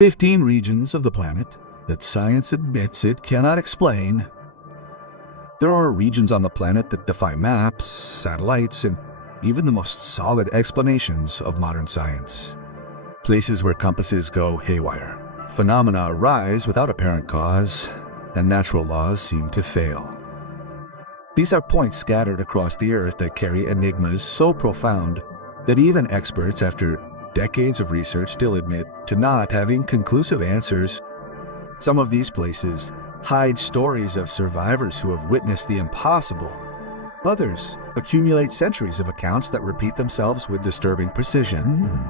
15 regions of the planet that science admits it cannot explain. There are regions on the planet that defy maps, satellites, and even the most solid explanations of modern science. Places where compasses go haywire. Phenomena arise without apparent cause, and natural laws seem to fail. These are points scattered across the Earth that carry enigmas so profound that even experts, after decades of research, still admit to not having conclusive answers. Some of these places hide stories of survivors who have witnessed the impossible. Others accumulate centuries of accounts that repeat themselves with disturbing precision.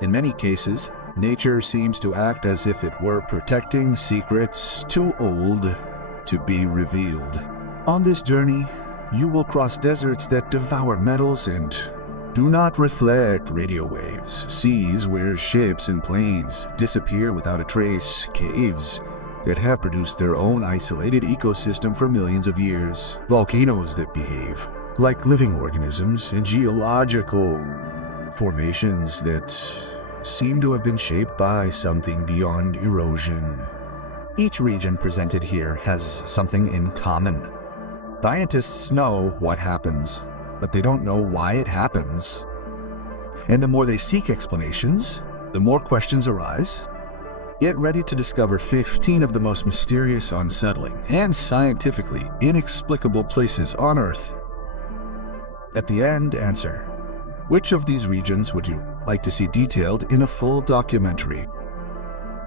In many cases, nature seems to act as if it were protecting secrets too old to be revealed. On this journey, you will cross deserts that devour metals and do not reflect radio waves, seas where ships and planes disappear without a trace, caves that have produced their own isolated ecosystem for millions of years, volcanoes that behave like living organisms, and geological formations that seem to have been shaped by something beyond erosion. Each region presented here has something in common. Scientists know what happens, but they don't know why it happens. And the more they seek explanations, the more questions arise. Get ready to discover 15 of the most mysterious, unsettling, and scientifically inexplicable places on Earth. At the end, answer: which of these regions would you like to see detailed in a full documentary?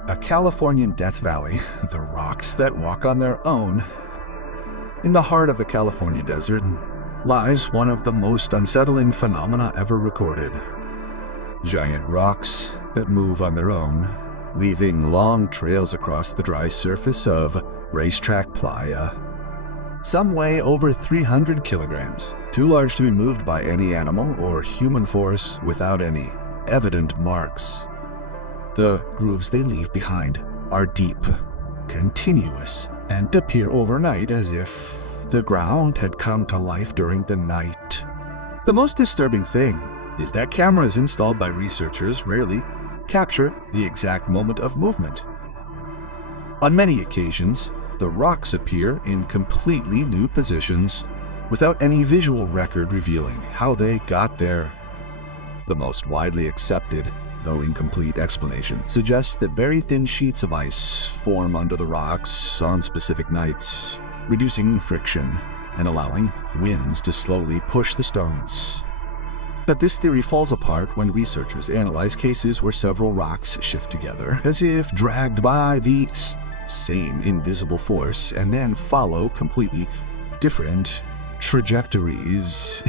A Californian death valley, the rocks that walk on their own. In the heart of the California desert lies one of the most unsettling phenomena ever recorded. Giant rocks that move on their own, leaving long trails across the dry surface of racetrack playa. Some weigh over 300 kilograms, too large to be moved by any animal or human force without any evident marks. The grooves they leave behind are deep, continuous, and appear overnight as if the ground had come to life during the night. The most disturbing thing is that cameras installed by researchers rarely capture the exact moment of movement. On many occasions, the rocks appear in completely new positions without any visual record revealing how they got there. The most widely accepted, though incomplete, explanation suggests that very thin sheets of ice form under the rocks on specific nights, reducing friction and allowing winds to slowly push the stones. But this theory falls apart when researchers analyze cases where several rocks shift together, as if dragged by the same invisible force, and then follow completely different trajectories.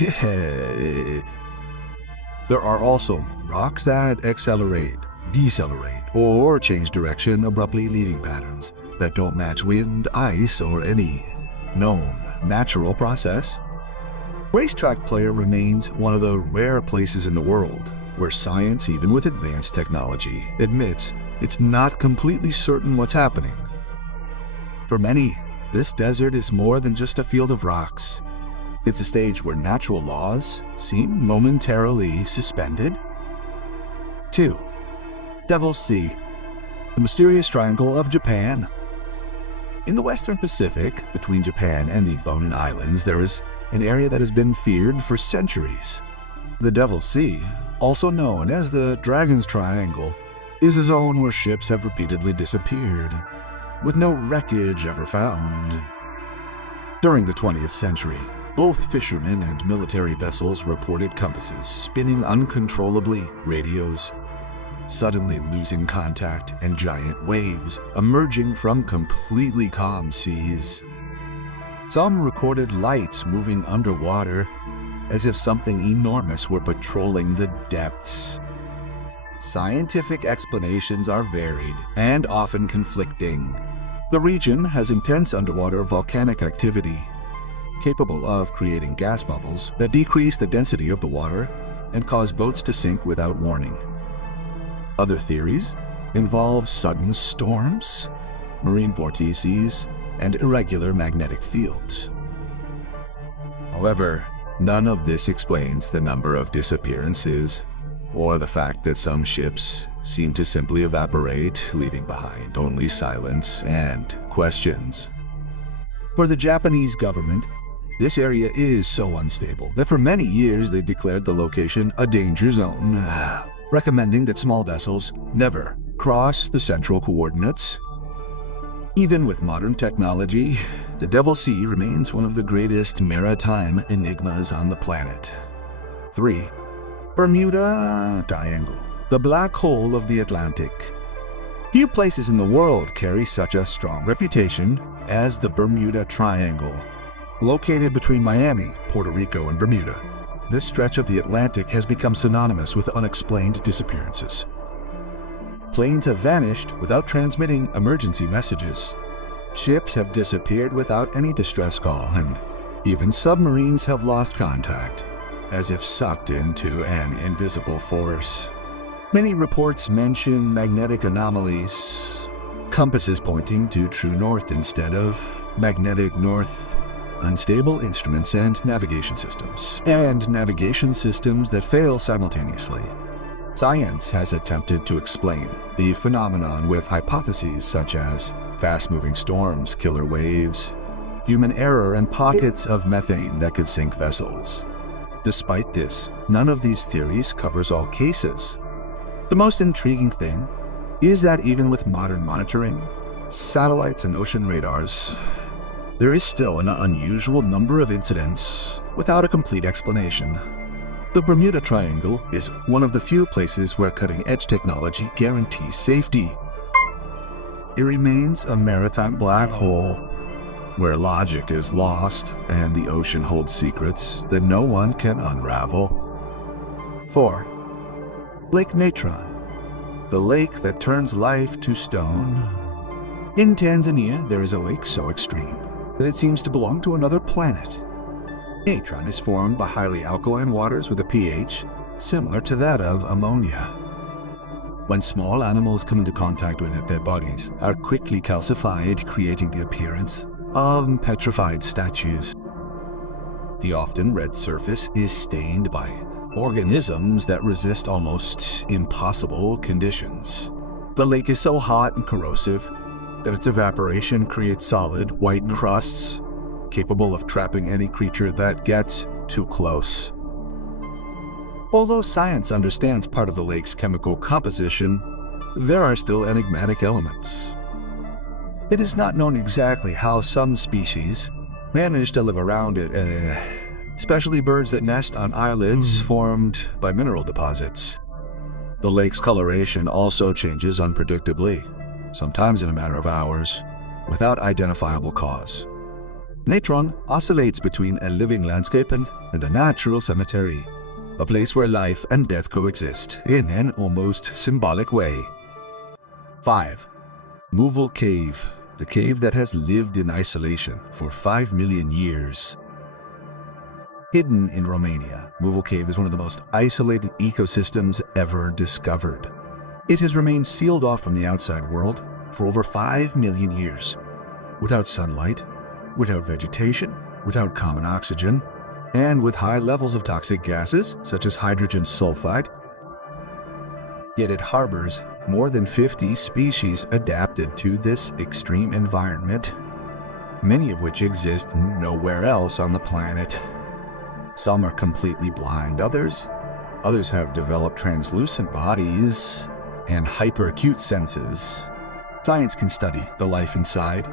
There are also rocks that accelerate, decelerate, or change direction abruptly, leaving patterns that don't match wind, ice, or any known natural process. Racetrack playa remains one of the rare places in the world where science, even with advanced technology, admits it's not completely certain what's happening. For many, this desert is more than just a field of rocks. It's a stage where natural laws seem momentarily suspended. 2. Devil's Sea, the mysterious triangle of Japan. In the Western Pacific, between Japan and the Bonin Islands, there is an area that has been feared for centuries. The Devil's Sea, also known as the Dragon's Triangle, is a zone where ships have repeatedly disappeared, with no wreckage ever found. During the 20th century, both fishermen and military vessels reported compasses spinning uncontrollably, radios suddenly losing contact, and giant waves emerging from completely calm seas. Some recorded lights moving underwater, as if something enormous were patrolling the depths. Scientific explanations are varied and often conflicting. The region has intense underwater volcanic activity, capable of creating gas bubbles that decrease the density of the water and cause boats to sink without warning. Other theories involve sudden storms, marine vortices, and irregular magnetic fields. However, none of this explains the number of disappearances or the fact that some ships seem to simply evaporate, leaving behind only silence and questions. For the Japanese government, this area is so unstable that for many years they declared the location a danger zone, recommending that small vessels never cross the central coordinates. Even with modern technology, the Devil's Sea remains one of the greatest maritime enigmas on the planet. 3. Bermuda Triangle, the black hole of the Atlantic. Few places in the world carry such a strong reputation as the Bermuda Triangle. Located between Miami, Puerto Rico, and Bermuda, this stretch of the Atlantic has become synonymous with unexplained disappearances. Planes have vanished without transmitting emergency messages. Ships have disappeared without any distress call, and even submarines have lost contact, as if sucked into an invisible force. Many reports mention magnetic anomalies, compasses pointing to true north instead of magnetic north, unstable instruments and navigation systems that fail simultaneously. Science has attempted to explain the phenomenon with hypotheses such as fast-moving storms, killer waves, human error, and pockets of methane that could sink vessels. Despite this, none of these theories covers all cases. The most intriguing thing is that even with modern monitoring, satellites, and ocean radars, there is still an unusual number of incidents without a complete explanation. The Bermuda Triangle is one of the few places where cutting-edge technology guarantees safety. It remains a maritime black hole, where logic is lost and the ocean holds secrets that no one can unravel. 4. Lake Natron, the lake that turns life to stone. In Tanzania, there is a lake so extreme that it seems to belong to another planet. Natron is formed by highly alkaline waters with a pH similar to that of ammonia. When small animals come into contact with it, their bodies are quickly calcified, creating the appearance of petrified statues. The often red surface is stained by organisms that resist almost impossible conditions. The lake is so hot and corrosive that its evaporation creates solid, white crusts capable of trapping any creature that gets too close. Although science understands part of the lake's chemical composition, there are still enigmatic elements. It is not known exactly how some species manage to live around it, especially birds that nest on islets formed by mineral deposits. The lake's coloration also changes unpredictably, sometimes in a matter of hours, without identifiable cause. Natron oscillates between a living landscape and a natural cemetery, a place where life and death coexist in an almost symbolic way. 5. Movil Cave, the cave that has lived in isolation for 5 million years. Hidden in Romania, Movil Cave is one of the most isolated ecosystems ever discovered. It has remained sealed off from the outside world for over 5 million years, without sunlight, without vegetation, without common oxygen, and with high levels of toxic gases such as hydrogen sulfide. Yet it harbors more than 50 species adapted to this extreme environment, many of which exist nowhere else on the planet. Some are completely blind, others have developed translucent bodies and hyperacute senses. Science can study the life inside,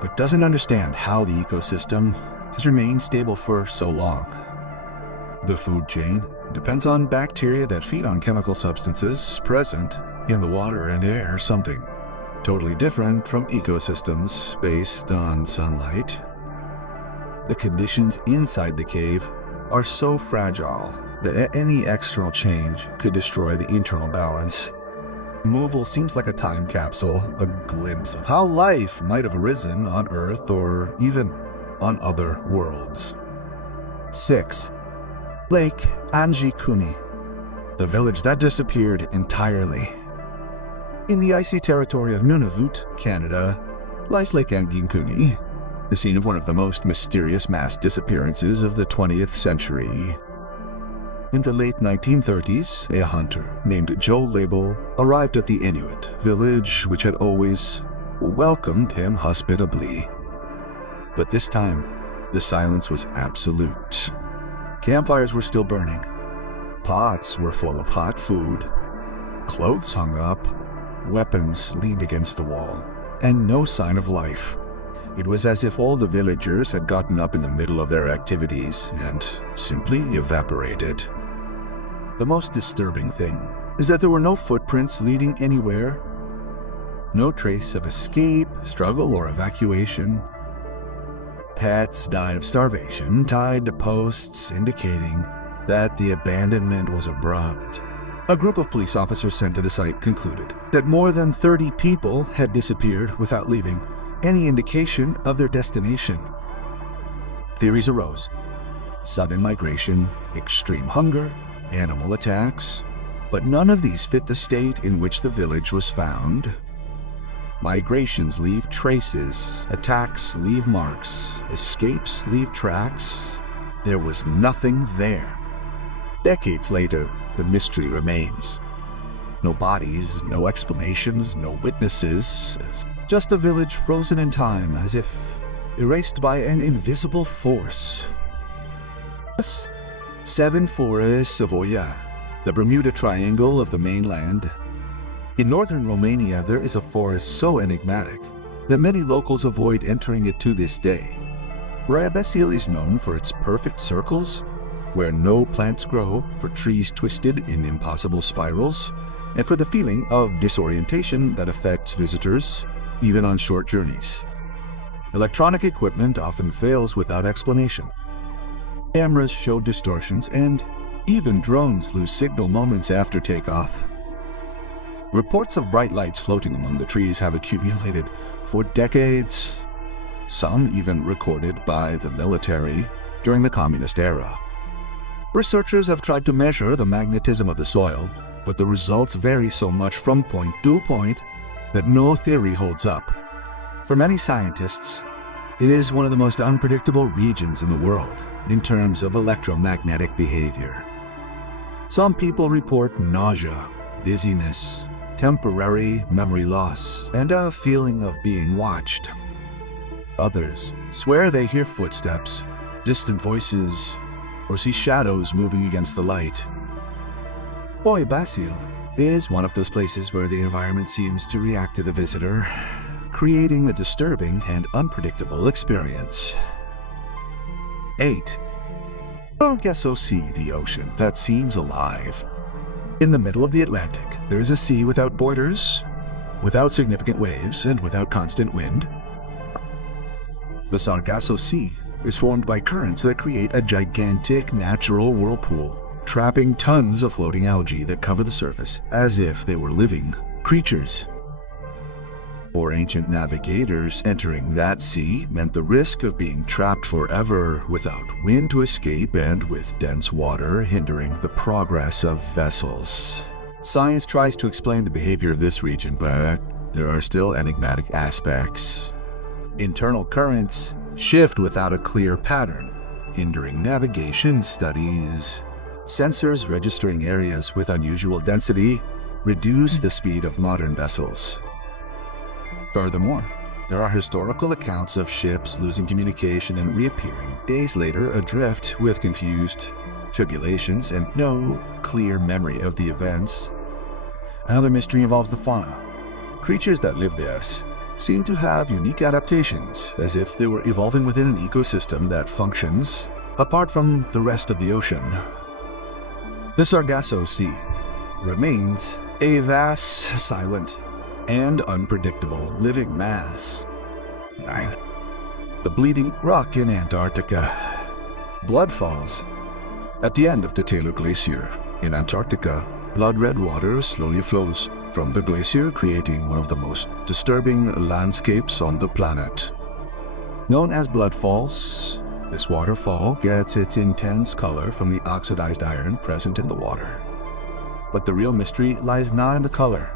but doesn't understand how the ecosystem has remained stable for so long. The food chain depends on bacteria that feed on chemical substances present in the water and air, something totally different from ecosystems based on sunlight. The conditions inside the cave are so fragile that any external change could destroy the internal balance. Movil seems like a time capsule, a glimpse of how life might have arisen on Earth or even on other worlds. 6. Lake Angikuni, the village that disappeared entirely. In the icy territory of Nunavut, Canada, lies Lake Angikuni, the scene of one of the most mysterious mass disappearances of the 20th century. In the late 1930s, a hunter named Joe Label arrived at the Inuit village, which had always welcomed him hospitably. But this time, the silence was absolute. Campfires were still burning. Pots were full of hot food. Clothes hung up. Weapons leaned against the wall. And no sign of life. It was as if all the villagers had gotten up in the middle of their activities and simply evaporated. The most disturbing thing is that there were no footprints leading anywhere. No trace of escape, struggle, or evacuation. Pets died of starvation, tied to posts, indicating that the abandonment was abrupt. A group of police officers sent to the site concluded that more than 30 people had disappeared without leaving any indication of their destination. Theories arose: sudden migration, extreme hunger, animal attacks, but none of these fit the state in which the village was found. Migrations leave traces, attacks leave marks, escapes leave tracks. There was nothing there. Decades later, the mystery remains. No bodies, no explanations, no witnesses. Just a village frozen in time, as if erased by an invisible force. 7 forests of Oya, the Bermuda Triangle of the mainland. In northern Romania, there is a forest so enigmatic that many locals avoid entering it to this day. Basil is known for its perfect circles, where no plants grow, for trees twisted in impossible spirals, and for the feeling of disorientation that affects visitors, even on short journeys. Electronic equipment often fails without explanation. Cameras show distortions, and even drones lose signal moments after takeoff. Reports of bright lights floating among the trees have accumulated for decades, some even recorded by the military during the communist era. Researchers have tried to measure the magnetism of the soil, but the results vary so much from point to point that no theory holds up. For many scientists, it is one of the most unpredictable regions in the world in terms of electromagnetic behavior. Some people report nausea, dizziness, temporary memory loss, and a feeling of being watched. Others swear they hear footsteps, distant voices, or see shadows moving against the light. Basil is one of those places where the environment seems to react to the visitor, creating a disturbing and unpredictable experience. 8. Sargasso Sea, the ocean that seems alive. In the middle of the Atlantic, there is a sea without borders, without significant waves, and without constant wind. The Sargasso Sea is formed by currents that create a gigantic natural whirlpool, trapping tons of floating algae that cover the surface as if they were living creatures. For ancient navigators, entering that sea meant the risk of being trapped forever without wind to escape and with dense water hindering the progress of vessels. Science tries to explain the behavior of this region, but there are still enigmatic aspects. Internal currents shift without a clear pattern, hindering navigation studies. Sensors registering areas with unusual density reduce the speed of modern vessels. Furthermore, there are historical accounts of ships losing communication and reappearing days later adrift with confused tribulations and no clear memory of the events. Another mystery involves the fauna. Creatures that live there seem to have unique adaptations, as if they were evolving within an ecosystem that functions apart from the rest of the ocean. The Sargasso Sea remains a vast, silent, and unpredictable living mass. 9. The Bleeding Rock in Antarctica. Blood falls. At the end of the Taylor Glacier in Antarctica, blood-red water slowly flows from the glacier, creating one of the most disturbing landscapes on the planet. Known as blood falls, this waterfall gets its intense color from the oxidized iron present in the water. But the real mystery lies not in the color,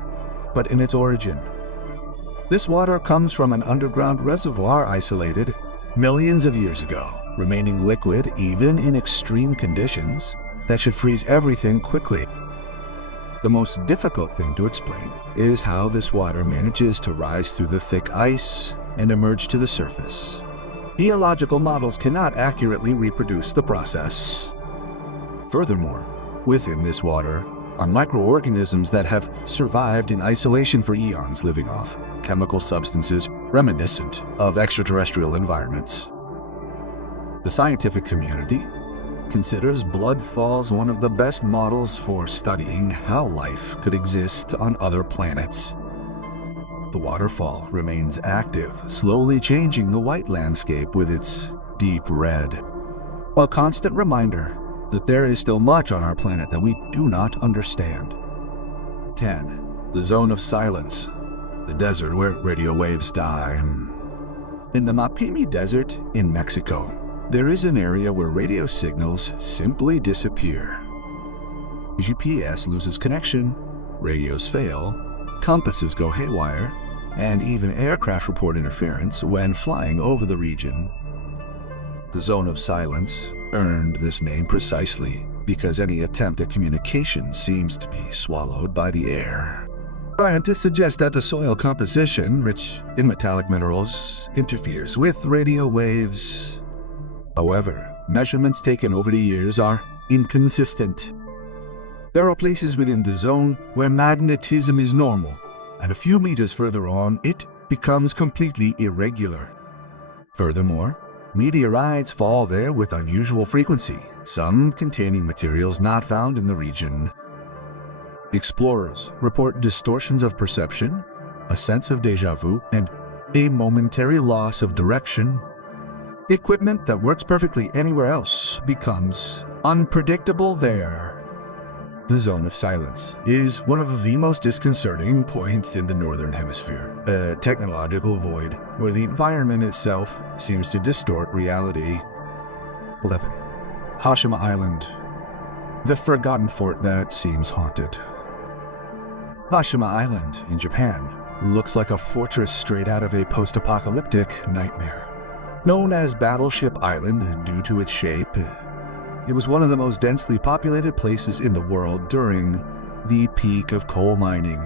but in its origin. This water comes from an underground reservoir isolated millions of years ago, remaining liquid even in extreme conditions, that should freeze everything quickly. The most difficult thing to explain is how this water manages to rise through the thick ice and emerge to the surface. Geological models cannot accurately reproduce the process. Furthermore, within this water are microorganisms that have survived in isolation for eons, living off chemical substances reminiscent of extraterrestrial environments. The scientific community considers blood falls one of the best models for studying how life could exist on other planets. The waterfall remains active, slowly changing the white landscape with its deep red. A constant reminder that there is still much on our planet that we do not understand. 10. The zone of silence, the desert where radio waves die. In the Mapimi Desert in Mexico, there is an area where radio signals simply disappear. GPS loses connection, radios fail, compasses go haywire, and even aircraft report interference when flying over the region. The zone of silence earned this name precisely because any attempt at communication seems to be swallowed by the air. Scientists suggest that the soil composition, rich in metallic minerals, interferes with radio waves. However, measurements taken over the years are inconsistent. There are places within the zone where magnetism is normal, and a few meters further on, it becomes completely irregular. Furthermore, meteorites fall there with unusual frequency, some containing materials not found in the region. Explorers report distortions of perception, a sense of déjà vu, and a momentary loss of direction. Equipment that works perfectly anywhere else becomes unpredictable there. The zone of silence is one of the most disconcerting points in the Northern Hemisphere, a technological void where the environment itself seems to distort reality. 11. Hashima Island, the forgotten fort that seems haunted. Hashima Island in Japan looks like a fortress straight out of a post-apocalyptic nightmare. Known as Battleship Island due to its shape, it was one of the most densely populated places in the world during the peak of coal mining.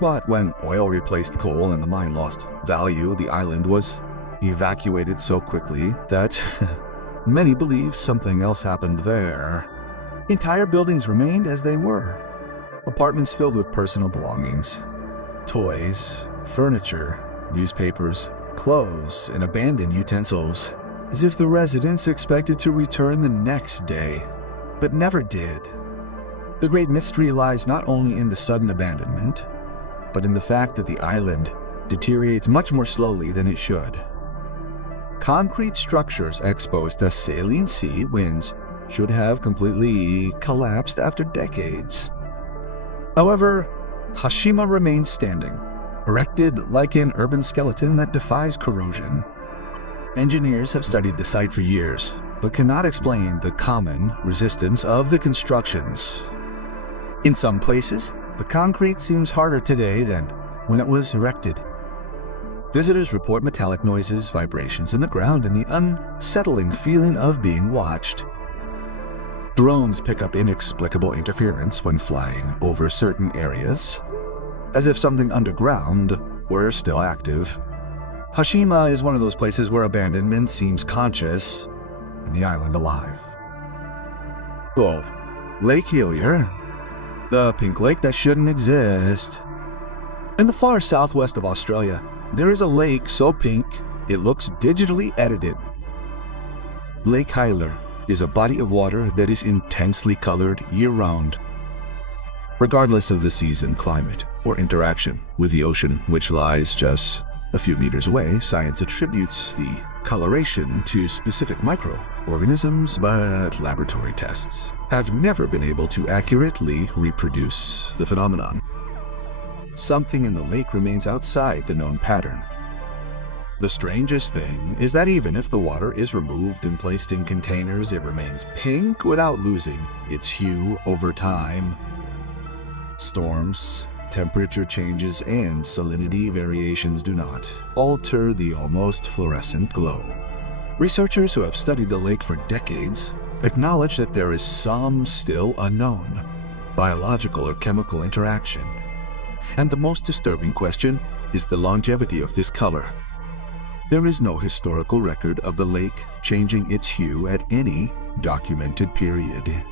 But when oil replaced coal and the mine lost value, the island was evacuated so quickly that many believe something else happened there. Entire buildings remained as they were. Apartments filled with personal belongings, toys, furniture, newspapers, clothes, and abandoned utensils, as if the residents expected to return the next day, but never did. The great mystery lies not only in the sudden abandonment, but in the fact that the island deteriorates much more slowly than it should. Concrete structures exposed to saline sea winds should have completely collapsed after decades. However, Hashima remains standing, erected like an urban skeleton that defies corrosion. Engineers have studied the site for years, but cannot explain the common resistance of the constructions. In some places, the concrete seems harder today than when it was erected. Visitors report metallic noises, vibrations in the ground, and the unsettling feeling of being watched. Drones pick up inexplicable interference when flying over certain areas, as if something underground were still active. Hashima is one of those places where abandonment seems conscious and the island alive. 12. Lake Hillier, the pink lake that shouldn't exist. In the far southwest of Australia, there is a lake so pink it looks digitally edited. Lake Hillier is a body of water that is intensely colored year-round. Regardless of the season, climate, or interaction with the ocean, which lies just a few meters away, science attributes the coloration to specific microorganisms, but laboratory tests have never been able to accurately reproduce the phenomenon. Something in the lake remains outside the known pattern. The strangest thing is that even if the water is removed and placed in containers, it remains pink without losing its hue over time. Storms, temperature changes, and salinity variations do not alter the almost fluorescent glow. Researchers who have studied the lake for decades acknowledge that there is some still unknown biological or chemical interaction. And the most disturbing question is the longevity of this color. There is no historical record of the lake changing its hue at any documented period.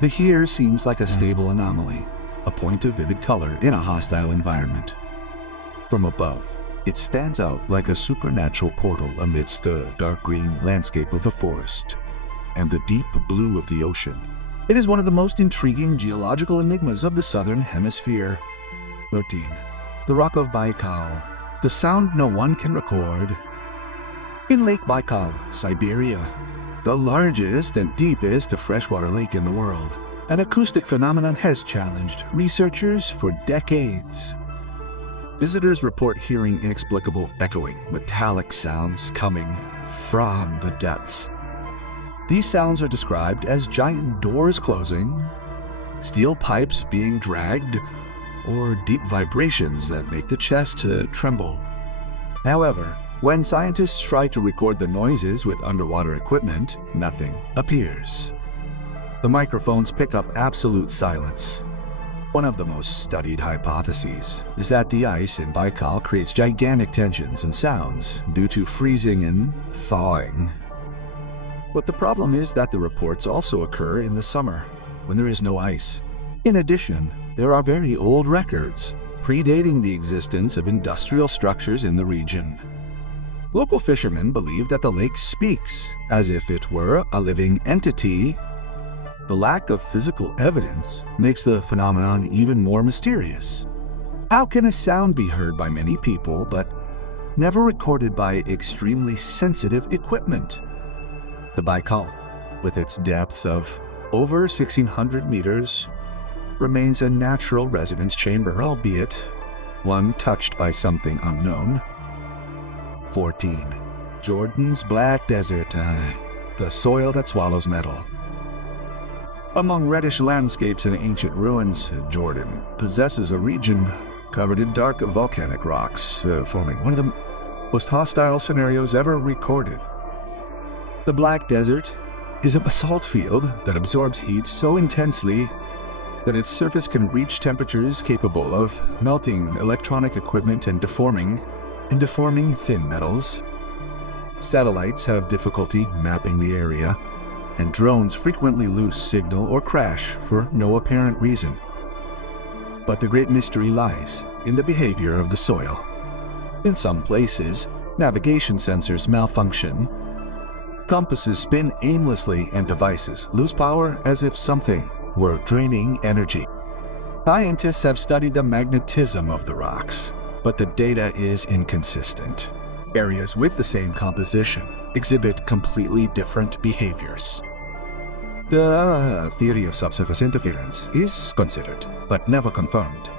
The here seems like a stable anomaly, a point of vivid color in a hostile environment. From above, it stands out like a supernatural portal amidst the dark green landscape of the forest and the deep blue of the ocean. It is one of the most intriguing geological enigmas of the southern hemisphere. 13. The Rock of Baikal, the sound no one can record. In Lake Baikal, Siberia, the largest and deepest freshwater lake in the world, an acoustic phenomenon has challenged researchers for decades. Visitors report hearing inexplicable, echoing, metallic sounds coming from the depths. These sounds are described as giant doors closing, steel pipes being dragged, or deep vibrations that make the chest tremble. However, when scientists try to record the noises with underwater equipment, nothing appears. The microphones pick up absolute silence. One of the most studied hypotheses is that the ice in Baikal creates gigantic tensions and sounds due to freezing and thawing. But the problem is that the reports also occur in the summer, when there is no ice. In addition, there are very old records, predating the existence of industrial structures in the region. Local fishermen believe that the lake speaks, as if it were a living entity. The lack of physical evidence makes the phenomenon even more mysterious. How can a sound be heard by many people, but never recorded by extremely sensitive equipment? The Baikal, with its depths of over 1,600 meters, remains a natural residence chamber, albeit one touched by something unknown. 14. Jordan's Black Desert, the soil that swallows metal. Among reddish landscapes and ancient ruins, Jordan possesses a region covered in dark volcanic rocks, forming one of the most hostile scenarios ever recorded. The Black Desert is a basalt field that absorbs heat so intensely that its surface can reach temperatures capable of melting electronic equipment and deforming thin metals. Satellites have difficulty mapping the area, and drones frequently lose signal or crash for no apparent reason. But the great mystery lies in the behavior of the soil. In some places, navigation sensors malfunction, compasses spin aimlessly, and devices lose power as if something were draining energy. Scientists have studied the magnetism of the rocks, but the data is inconsistent. Areas with the same composition exhibit completely different behaviors. The theory of subsurface interference is considered, but never confirmed.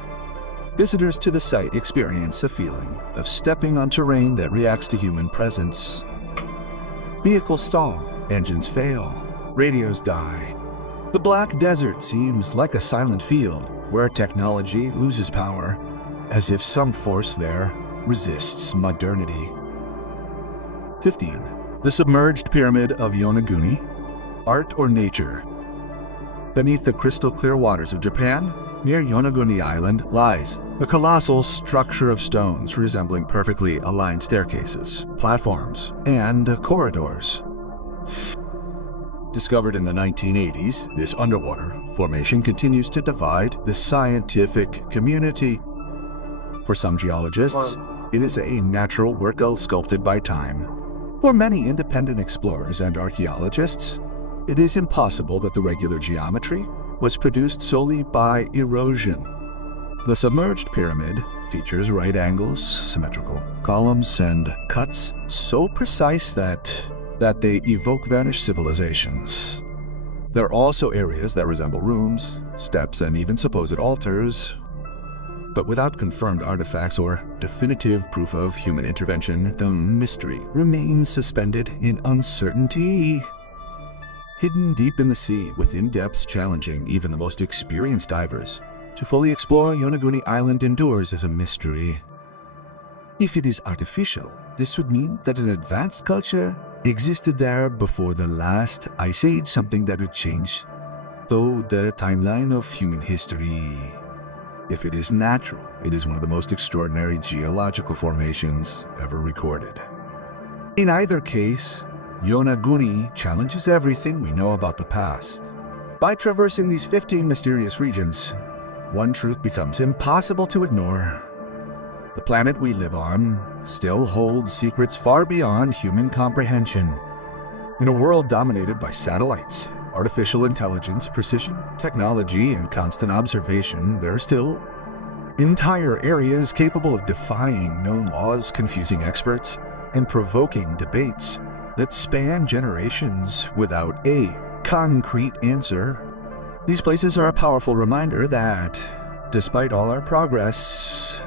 Visitors to the site experience a feeling of stepping on terrain that reacts to human presence. Vehicles stall, engines fail, radios die. The Black Desert seems like a silent field where technology loses power, as if some force there resists modernity. 15. The Submerged Pyramid of Yonaguni, Art or Nature. Beneath the crystal-clear waters of Japan, near Yonaguni Island, lies a colossal structure of stones resembling perfectly aligned staircases, platforms, and corridors. Discovered in the 1980s, this underwater formation continues to divide the scientific community. For some geologists, it is a natural work sculpted by time. For many independent explorers and archaeologists, it is impossible that the regular geometry was produced solely by erosion. The submerged pyramid features right angles, symmetrical columns, and cuts so precise that they evoke vanished civilizations. There are also areas that resemble rooms, steps, and even supposed altars. But without confirmed artifacts or definitive proof of human intervention, the mystery remains suspended in uncertainty. Hidden deep in the sea, within depths challenging even the most experienced divers, to fully explore Yonaguni Island endures as a mystery. If it is artificial, this would mean that an advanced culture existed there before the last ice age, something that would change the timeline of human history. If it is natural, it is one of the most extraordinary geological formations ever recorded. In either case, Yonaguni challenges everything we know about the past. By traversing these 15 mysterious regions, one truth becomes impossible to ignore. The planet we live on still holds secrets far beyond human comprehension. In a world dominated by satellites, artificial intelligence, precision, technology, and constant observation, there are still entire areas capable of defying known laws, confusing experts, and provoking debates that span generations without a concrete answer. These places are a powerful reminder that, despite all our progress,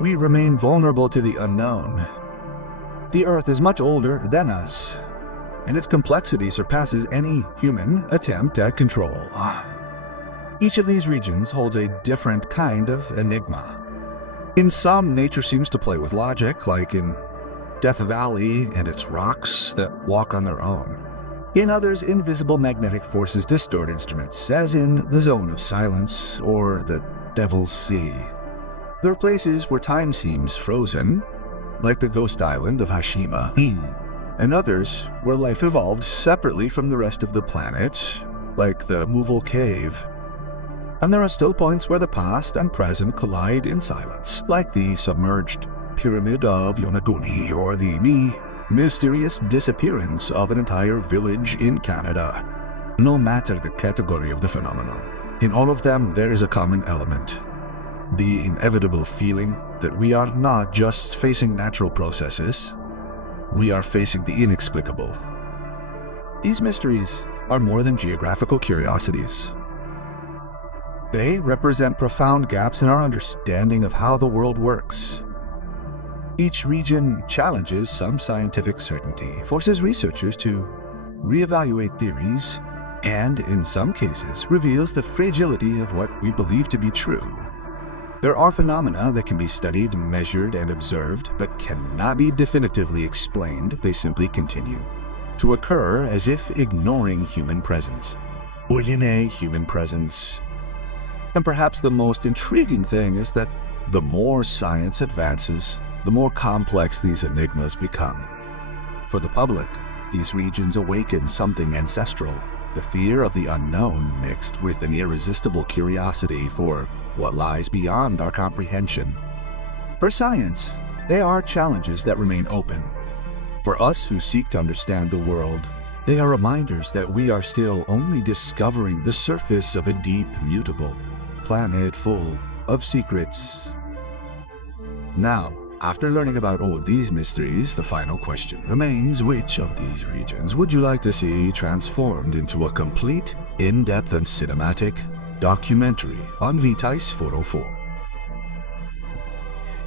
we remain vulnerable to the unknown. The Earth is much older than us, and its complexity surpasses any human attempt at control. Each of these regions holds a different kind of enigma. In some, nature seems to play with logic, like in Death Valley and its rocks that walk on their own. In others, invisible magnetic forces distort instruments, as in the Zone of Silence or the Devil's Sea. There are places where time seems frozen, like the ghost island of Hashima, and others where life evolved separately from the rest of the planet, like the Movil Cave. And there are still points where the past and present collide in silence, like the submerged Pyramid of Yonaguni or the mysterious disappearance of an entire village in Canada. No matter the category of the phenomenon, in all of them there is a common element: the inevitable feeling that we are not just facing natural processes, we are facing the inexplicable. These mysteries are more than geographical curiosities. They represent profound gaps in our understanding of how the world works. Each region challenges some scientific certainty, forces researchers to reevaluate theories, and in some cases reveals the fragility of what we believe to be true. There are phenomena that can be studied, measured, and observed, but cannot be definitively explained. They simply continue to occur as if ignoring human presence. Human presence. And perhaps the most intriguing thing is that the more science advances, the more complex these enigmas become. For the public, these regions awaken something ancestral, the fear of the unknown mixed with an irresistible curiosity for what lies beyond our comprehension. For science, they are challenges that remain open. For us who seek to understand the world, they are reminders that we are still only discovering the surface of a deep, mutable planet full of secrets. Now, after learning about all these mysteries, the final question remains: which of these regions would you like to see transformed into a complete, in-depth and cinematic documentary on Vitice 404?